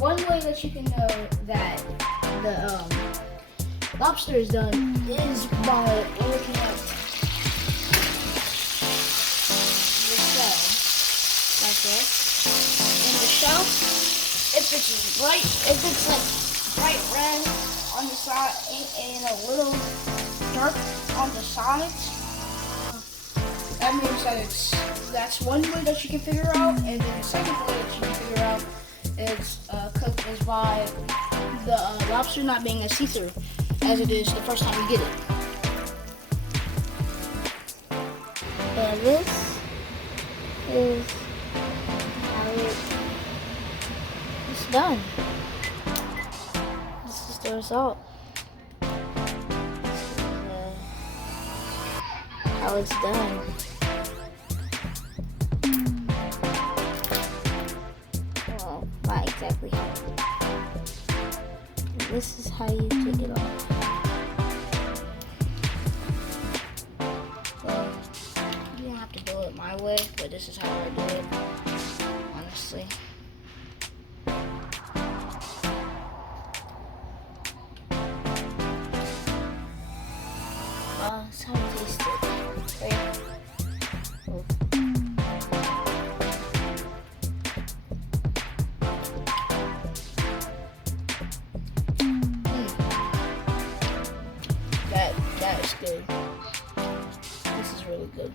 one way that you can know that the lobster is done is by looking at the shell, like this. And the shell, if it's like bright red on the side and a little dark on the sides, that means that that's one way that you can figure out. And then the second way that you can figure out is by the lobster not being as see-through as it is the first time you get it. And this is how it's done. This is the result. This is how it's done. Well, not exactly how. This is how you take it off. Well, you don't have to do it my way, but this is how I do it, honestly. That's how I taste it. Right? Oh. That is good. This is really good.